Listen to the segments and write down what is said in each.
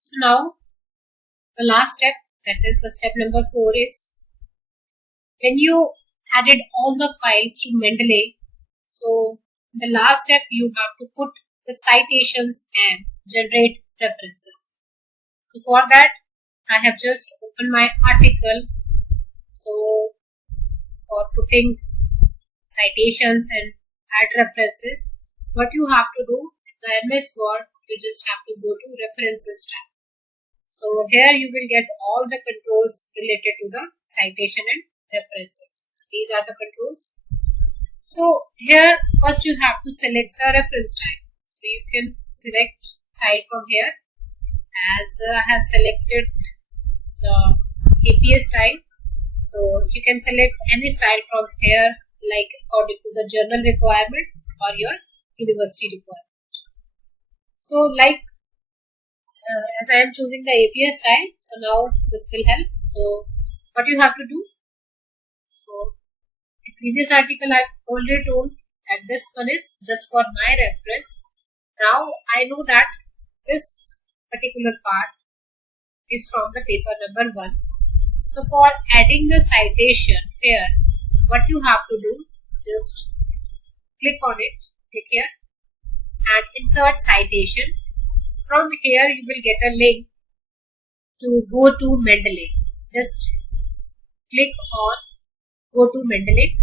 So now the last step, that is the step number 4, is when you added all the files to Mendeley, so the last step you have to put the citations and generate references. So for that I have just opened my article. So for putting citations and add references, what you have to do in the MS Word, you just have to go to References tab. So here you will get all the controls related to the citation and references. So these are the controls. So here first you have to select the reference style. So you can select style from here. As I have selected the APA style, so you can select any style from here, like according to the journal requirement or your university requirement. So like as I am choosing the APA style, so now this will help. So what you have to do, so the previous article I have already told that this one is just for my reference. Now I know that this particular part is from the paper number 1. So for adding the citation here, what you have to do, just click on it, click here and insert citation. From here you will get a link to go to Mendeley. Just click on go to Mendeley.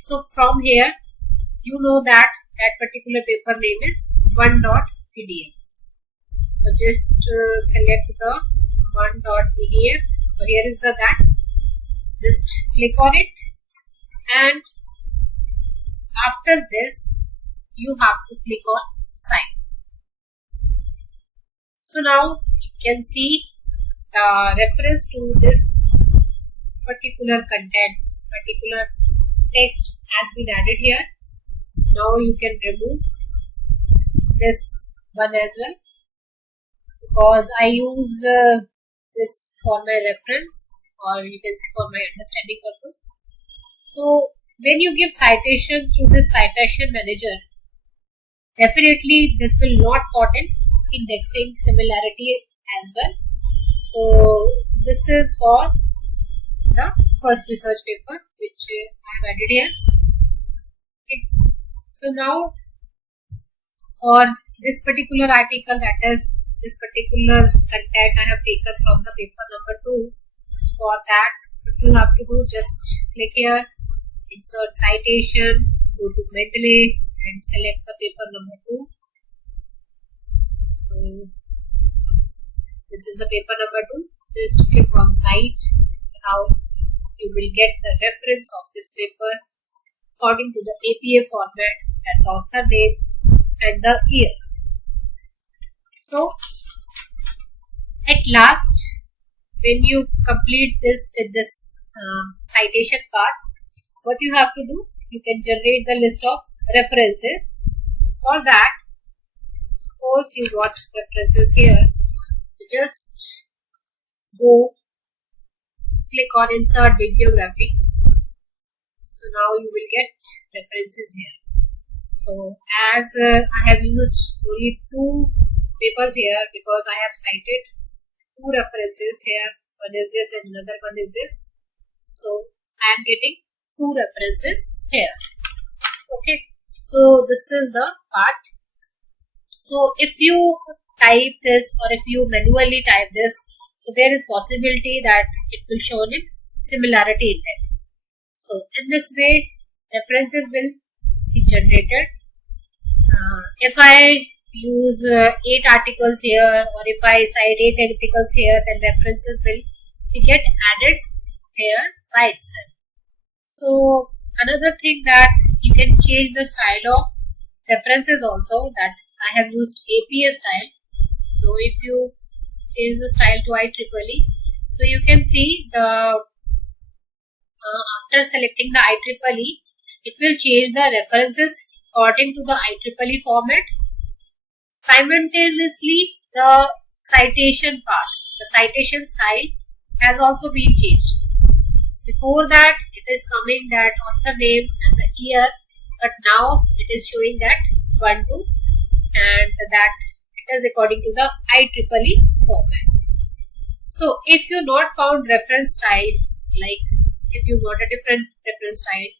So from here you know that particular paper name is 1.pdf. So just select the 1.pdf. So here is that. Just click on it, and after this you have to click on sign. So now you can see the reference to this particular content, particular text has been added here. Now you can remove this one as well, because I use this for my reference, or you can say for my understanding purpose. So when you give citation through this citation manager, definitely this will not caught in indexing similarity as well. So this is for the first research paper which I have added here. Okay. So now for this particular article, that is this particular content I have taken from the paper number 2. So for that what you have to do, just click here, insert citation, go to Mendeley and select the paper number 2. So this is the paper number 2. Just click on cite. Now you will get the reference of this paper according to the APA format, and the author name and the year. So at last, when you complete this with this citation part, what you have to do, you can generate the list of references. For that, suppose you got references here, so just go click on insert bibliography. So now you will get references here. So as I have used only 2 papers here, because I have cited 2 references here, one is this and another one is this, so I am getting 2 references here. Okay, so this is the part. So if you type this, or if you manually type this, so there is possibility that it will show in similarity index. So in this way references will be generated. If I use 8 articles here, or if I cite 8 articles here, then references will get added here by itself. So another thing, that you can change the style of references also, that I have used APA style. So if you change the style to IEEE, so you can see the after selecting the IEEE, it will change the references according to the IEEE format. Simultaneously, the citation part, the citation style has also been changed. Before that, it is coming that author name and the year, but now it is showing that 1, 2, and that it is according to the IEEE format. So if you not found reference style, like if you want a different reference style,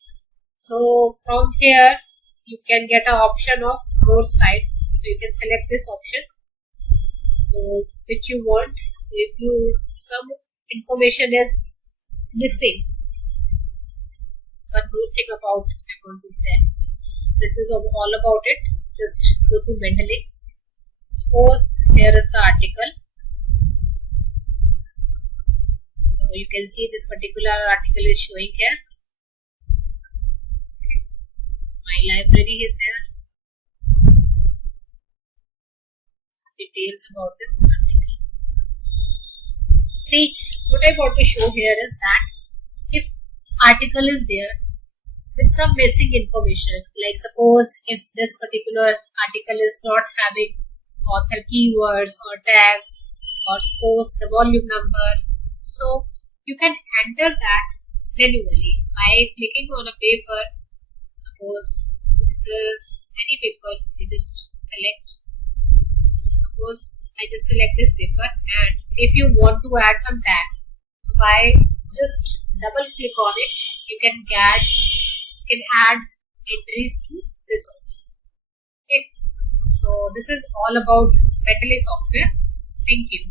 so from here you can get an option of more styles. So you can select this option, so which you want. So if you some information is missing, one more thing about I want to tell. This is all about it. Just go to Mendeley. Suppose here is the article. So you can see this particular article is showing here. So my library is here. Some details about this article. See, what I want to show here is that if article is there with some basic information, like suppose if this particular article is not having author keywords or tags, or suppose the volume number, so you can enter that manually by clicking on a paper. Suppose this is any paper, you just select. Suppose I just select this paper, and if you want to add some tag, so by just double click on it, you can add entries to this also. Okay. So this is all about Mendeley software. Thank you.